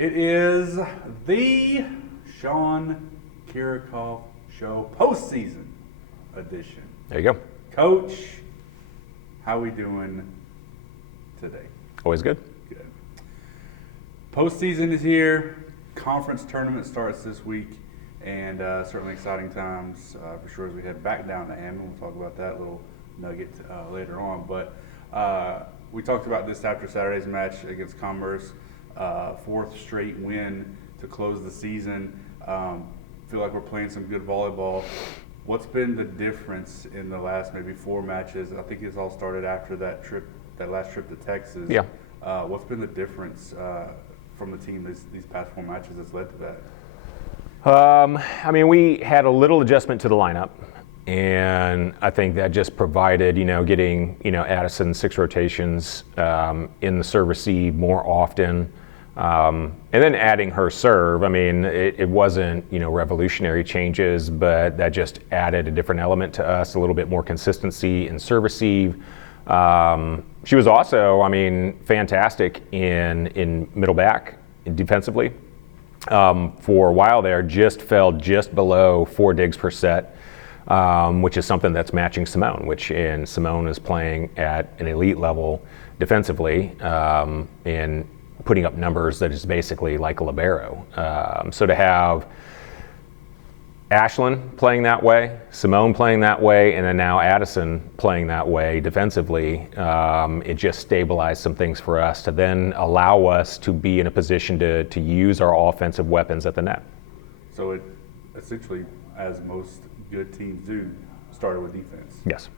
It is the Sean Kiracofe Show postseason edition. There you go. Coach, how we doing today? Always good. Good. Postseason is here. Conference tournament starts this week, and certainly exciting times for sure as we head back down to Hammond. We'll talk about that little nugget later on. But we talked about this after Saturday's match against Commerce. Fourth straight win to close the season. Feel like we're playing some good volleyball. What's been the difference in the last maybe four matches? I think it's all started after that last trip to Texas. Yeah. What's been the difference from the team these past four matches that's led to that? We had a little adjustment to the lineup, and I think that just provided, getting, Addison 6 rotations in the serve receive more often. And then adding her serve, it wasn't, revolutionary changes, but that just added a different element to us, a little bit more consistency in serve receive. She was also, fantastic in middle back defensively. For a while there, fell just below 4 digs per set, which is something that's matching Simone, and Simone is playing at an elite level defensively, and putting up numbers that is basically like a libero. So to have Ashlyn playing that way, Simone playing that way, and then now Addison playing that way defensively, it just stabilized some things for us to then allow us to be in a position to use our offensive weapons at the net. So it essentially, as most good teams do, started with defense. Yes.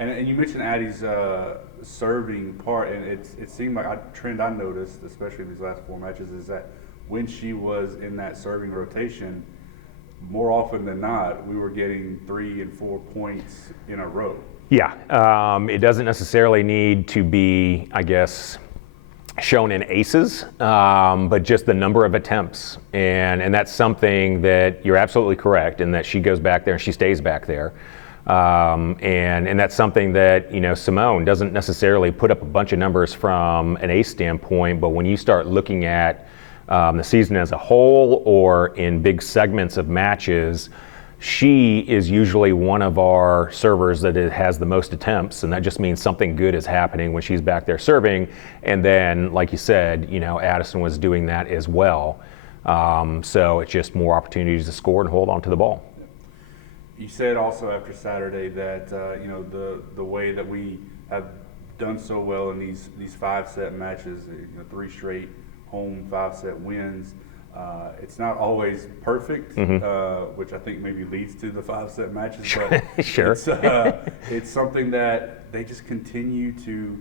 And you mentioned Addys' serving part, and it seemed like a trend I noticed, especially in these last four matches, is that when she was in that serving rotation, more often than not, we were getting 3 and 4 points in a row. Yeah, it doesn't necessarily need to be, shown in aces, but just the number of attempts. And that's something that you're absolutely correct in that she goes back there and she stays back there. And that's something that, Simone doesn't necessarily put up a bunch of numbers from an ace standpoint, but when you start looking at the season as a whole or in big segments of matches, she is usually one of our servers that has the most attempts, and that just means something good is happening when she's back there serving. And then, like you said, Addison was doing that as well. So it's just more opportunities to score and hold on to the ball. You said also after Saturday that the way that we have done so well in these 5-set matches, 3 straight home 5-set wins. It's not always perfect, which I think maybe leads to the 5-set matches. But sure. It's something that they just continue to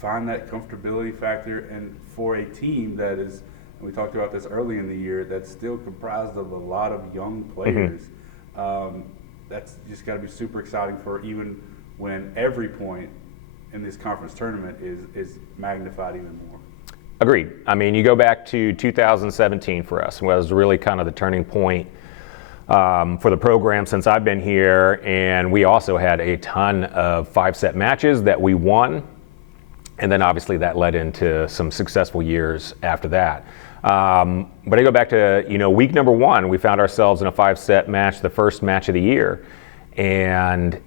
find that comfortability factor, and for a team that is, and we talked about this early in the year, that's still comprised of a lot of young players. That's just got to be super exciting for even when every point in this conference tournament is magnified even more. Agreed. You go back to 2017 for us, was really kind of the turning point for the program since I've been here, and we also had a ton of 5-set matches that we won, and then obviously that led into some successful years after that. But I go back to, week number 1, we found ourselves in a 5-set match, the first match of the year. And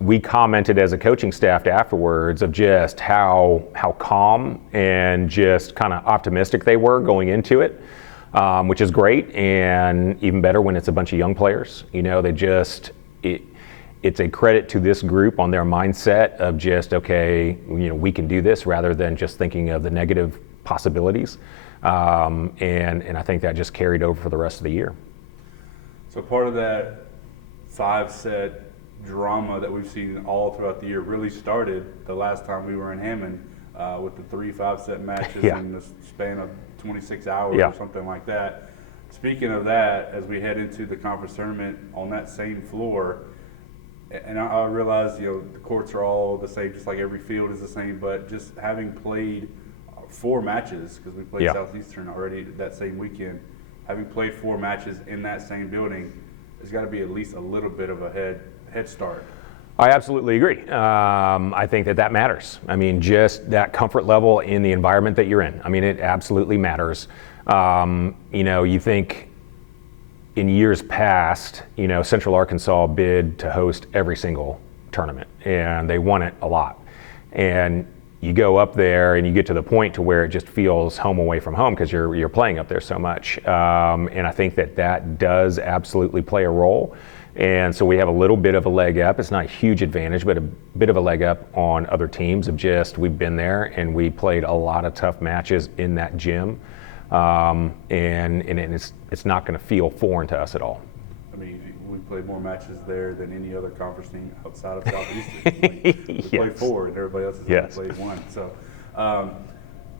we commented as a coaching staff afterwards of just how calm and just kind of optimistic they were going into it, which is great. And even better when it's a bunch of young players. It's a credit to this group on their mindset of just, okay, we can do this rather than just thinking of the negative possibilities. And I think that just carried over for the rest of the year. So part of that 5-set drama that we've seen all throughout the year really started the last time we were in Hammond with the 3 5-set matches in the span of 26 hours or something like that. Speaking of that, as we head into the conference tournament on that same floor, and I realize the courts are all the same, just like every field is the same, but just having played 4 matches, because we played Southeastern already that same weekend, having played 4 matches in that same building, there's got to be at least a little bit of a head start. I absolutely agree. I think that matters. I mean, just that comfort level in the environment that you're in. I mean, it absolutely matters. You think in years past, Central Arkansas bid to host every single tournament, and they won it a lot. And you go up there and you get to the point to where it just feels home away from home because you're playing up there so much. And I think that does absolutely play a role. And so we have a little bit of a leg up. It's not a huge advantage, but a bit of a leg up on other teams of just we've been there and we played a lot of tough matches in that gym. And it's not going to feel foreign to us at all. I mean, we played more matches there than any other conference team outside of Southeastern. We played 4, and everybody else has only played 1.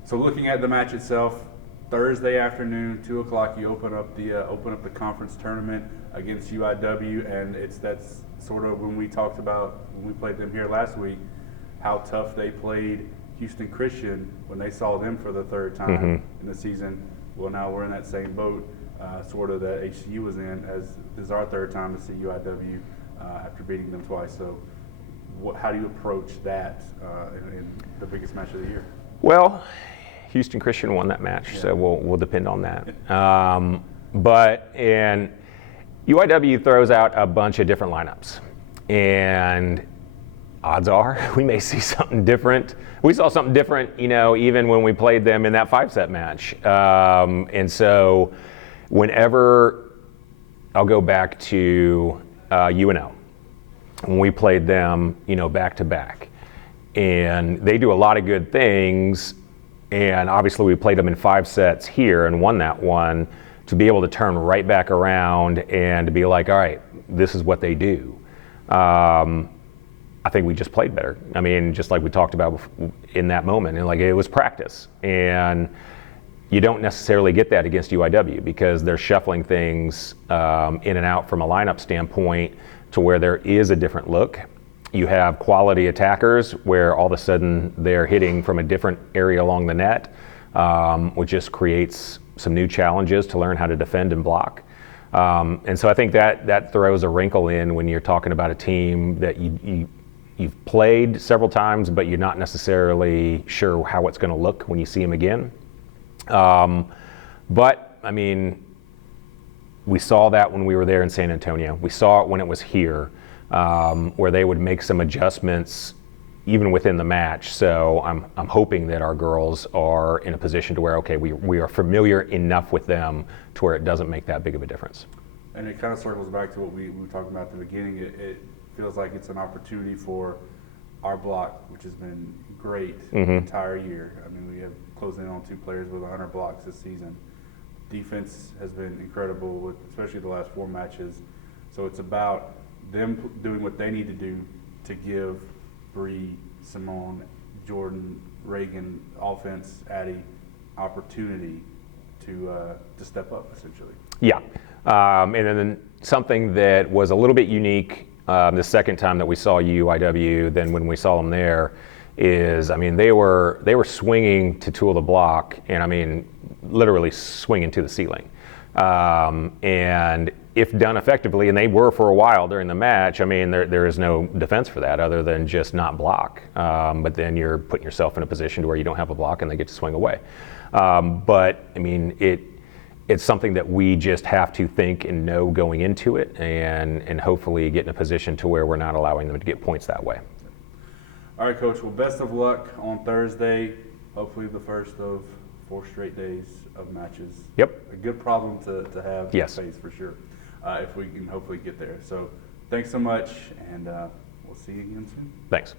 So looking at the match itself, Thursday afternoon, 2 o'clock, you open up the conference tournament against UIW, and that's sort of when we talked about when we played them here last week, how tough they played Houston Christian when they saw them for the 3rd time in the season. Well, now we're in that same boat, sort of that HCU was in, as this is our 3rd time to see UIW after beating them twice. So how do you approach that in the biggest match of the year? Well, Houston Christian won that match, so we'll depend on that. And UIW throws out a bunch of different lineups, and odds are we may see something different. We saw something different, even when we played them in that 5-set match. And so whenever I'll go back to UNL, when we played them, back to back, and they do a lot of good things. And obviously we played them in 5 sets here and won that one, to be able to turn right back around and to be like, all right, this is what they do. I think we just played better. I mean, just like we talked about in that moment, and like it was practice. And you don't necessarily get that against UIW because they're shuffling things in and out from a lineup standpoint to where there is a different look. You have quality attackers where all of a sudden they're hitting from a different area along the net, which just creates some new challenges to learn how to defend and block. And so I think that throws a wrinkle in when you're talking about a team that you've played several times, but you're not necessarily sure how it's going to look when you see them again. But I mean, we saw that when we were there in San Antonio. We saw it when it was here. Where they would make some adjustments even within the match. So I'm hoping that our girls are in a position to where, okay, we are familiar enough with them to where it doesn't make that big of a difference. And it kind of circles back to what we were talking about at the beginning. It feels like it's an opportunity for our block, which has been great the entire year. I mean, we have closed in on 2 players with 100 blocks this season. Defense has been incredible, especially the last 4 matches. So it's about them doing what they need to do to give Bree, Simone, Jordan, Reagan, offense, Addie, opportunity to step up, essentially. Yeah, and then something that was a little bit unique the second time that we saw UIW than when we saw them there is, I mean, they were swinging to tool the block, and I mean, literally swinging to the ceiling. And if done effectively, and they were for a while during the match, I mean, there is no defense for that other than just not block. But then you're putting yourself in a position to where you don't have a block and they get to swing away. But I mean, it's something that we just have to think and know going into it, and hopefully get in a position to where we're not allowing them to get points that way. All right, Coach. Well, best of luck on Thursday. Hopefully the first of 4 straight days of matches. Yep. A good problem to have Yes. to face for sure, if we can hopefully get there. So thanks so much, and we'll see you again soon. Thanks.